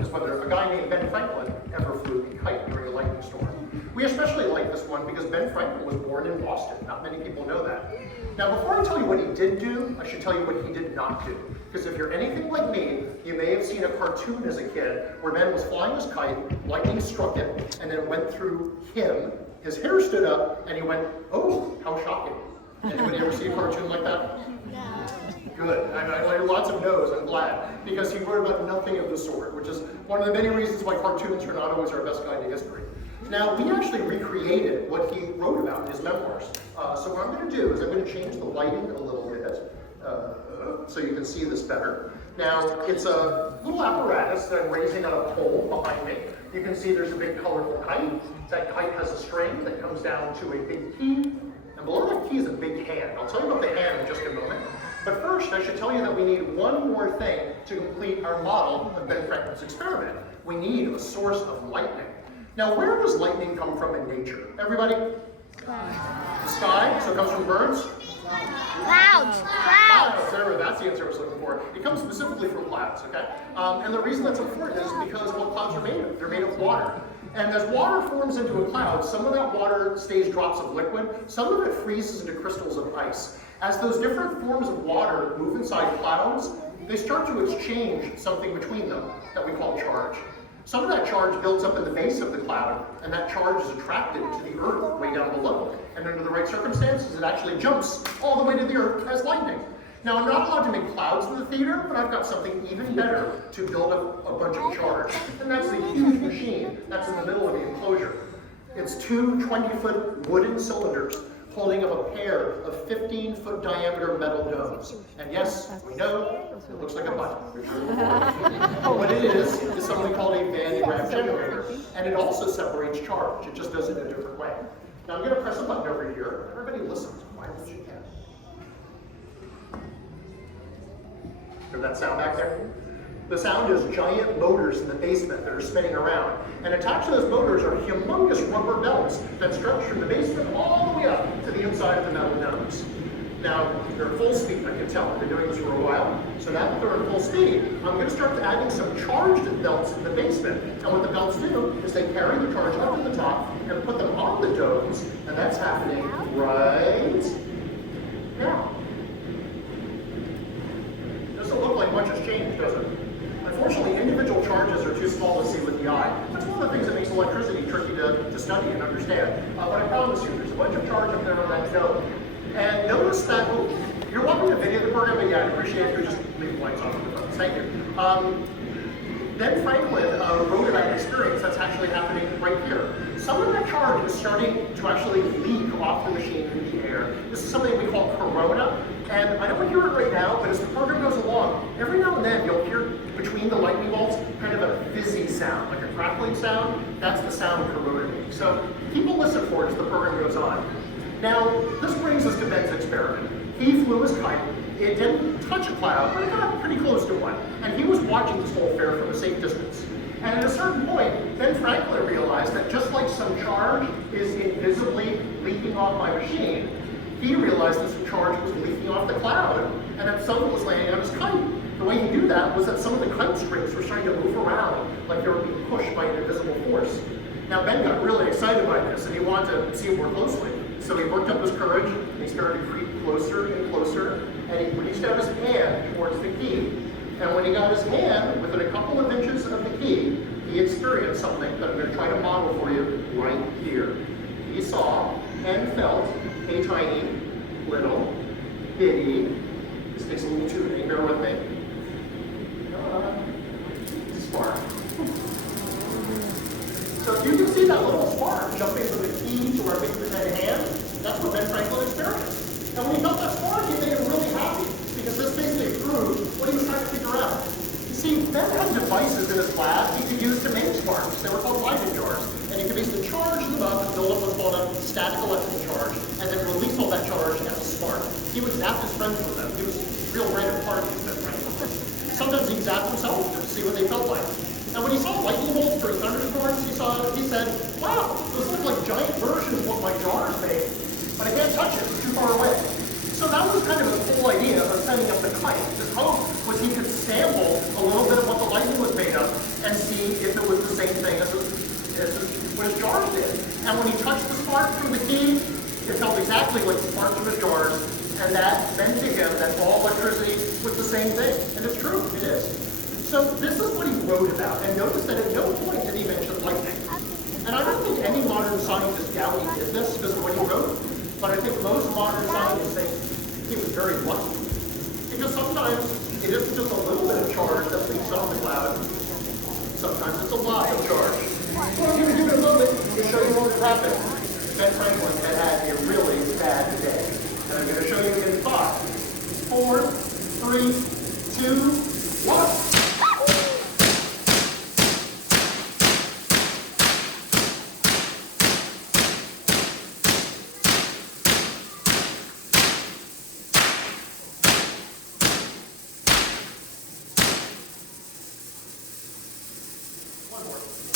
is whether a guy named Ben Franklin ever flew a kite during a lightning storm. We especially like this one because Ben Franklin was born in Boston. Not many people know that. Now, before I tell you what he did do, I should tell you what he did not do. Because if you're anything like me, you may have seen a cartoon as a kid where Ben was flying his kite, lightning struck him, and then went through him. His hair stood up, and he went, "Oh, how shocking." Anybody ever see a cartoon like that? Good. I lots of no's, I'm glad, because he wrote about nothing of the sort, which is one of the many reasons why cartoons are not always our best guide to history. Now, we actually recreated what he wrote about in his memoirs. So what I'm going to do is I'm going to change the lighting a little bit so you can see this better. Now, it's a little apparatus that I'm raising on a pole behind me. You can see there's a big colorful kite. That kite has a string that comes down to a big key. And below that key is a big hand. I'll tell you about the hand in just a moment. But first, I should tell you that we need one more thing to complete our model of Ben Franklin's experiment. We need a source of lightning. Now, where does lightning come from in nature? Everybody? The sky? So it comes from birds? Clouds. That's the answer I was looking for. It comes specifically from clouds, okay? And the reason that's important is because what clouds are made of. They're made of water. And as water forms into a cloud, some of that water stays drops of liquid, some of it freezes into crystals of ice. As those different forms of water move inside clouds, they start to exchange something between them that we call charge. Some of that charge builds up in the base of the cloud, and that charge is attracted to the earth way down below. And under the right circumstances, it actually jumps all the way to the earth as lightning. Now, I'm not allowed to make clouds in the theater, but I've got something even better to build up a bunch of charge. And that's the huge machine that's in the middle of the enclosure. It's two 20-foot wooden cylinders holding up a pair of 15-foot diameter metal domes. And yes, we know, it looks like a button. But what it is something called a Van Graff generator, and it also separates charge. It just does it in a different way. Now I'm going to press a button over here. Everybody listen as quiet as you can. Hear that sound back there? The sound is giant motors in the basement that are spinning around. And attached to those motors are humongous rubber belts that stretch from the basement all the way up to the inside of the metal domes. Now, they're full speed, I can tell. I've been doing this for a while. So now that they're at full speed, I'm going to start adding some charged belts in the basement. And what the belts do is they carry the charge up to the top and put them on the domes. And that's happening right now. Doesn't look like much has changed, does it? Unfortunately, individual charges are too small to see with the eye. That's one of the things that makes electricity tricky to study and understand. But I promise you, there's a bunch of charge up there on that dome. And notice that, you're watching a video of the program, but yeah, I appreciate you just leaving lights on the phones. Thank you. Ben Franklin wrote about an experience that's actually happening right here. Some of that charge is starting to actually leak off the machine into the air. This is something we call corona. And I don't hear it right now, but as the program goes along, every now and then you'll hear between the lightning bolts kind of a fizzy sound, like a crackling sound. That's the sound corona makes. So people listen for it as the program goes on. Now, this brings us to Ben's experiment. He flew his kite. It didn't touch a cloud, but it got pretty close to one. And he was watching this whole affair from a safe distance. And at a certain point, Ben Franklin realized that just like some charge is invisibly leaking off my machine, he realized that some charge was leaking off the cloud, and that some of it was landing on his kite. The way he knew that was that some of the kite strings were starting to move around like they were being pushed by an invisible force. Now, Ben got really excited by this, and he wanted to see it more closely. So he worked up his courage, and he started to creep closer and closer, and he reached out his hand towards the key. And when he got his hand within a couple of inches of the key, he experienced something that I'm going to try to model for you right here. He saw and felt a tiny, little, bitty, this takes a little tuning, bear with me, spark. So if you can see that little spark jumping from the key to our big pretend hand, that's what Ben Franklin experienced. And when he felt that spark, it made him really happy, because this basically proved what he was trying to figure out. You see, Ben had devices in his lab he could use to make sparks. They were called Leyden jars. And he could basically charge them up and build up what's called a static electrical charge, and then release all that charge as a spark. He would zap his friends with them. He was real great at parties, Ben Franklin. Sometimes he'd zap himself to see what they felt like. And when he saw lightning bolts during thunderstorms, he said, wow, those look like giant versions of what my jars made, but I can't touch it, it's too far away. So that was kind of the whole idea of setting up the kite. His hope was he could sample a little bit of what the lightning was made of and see exactly what sparks from his jars, and that meant to him that all electricity was the same thing. And it's true, it is. So this is what he wrote about, and notice that at no point did he mention lightning. And I don't think any modern scientist doubt he did this because of what he wrote, but I think most modern scientists think he was very lucky. Because sometimes it isn't just a little bit of charge that leaks on the cloud, sometimes it's a lot of charge. So I'm going to give it a moment to show you what would happen. Ben Franklin had a really bad day. And I'm going to show you in 5, 4, 3, 2, 1. One more.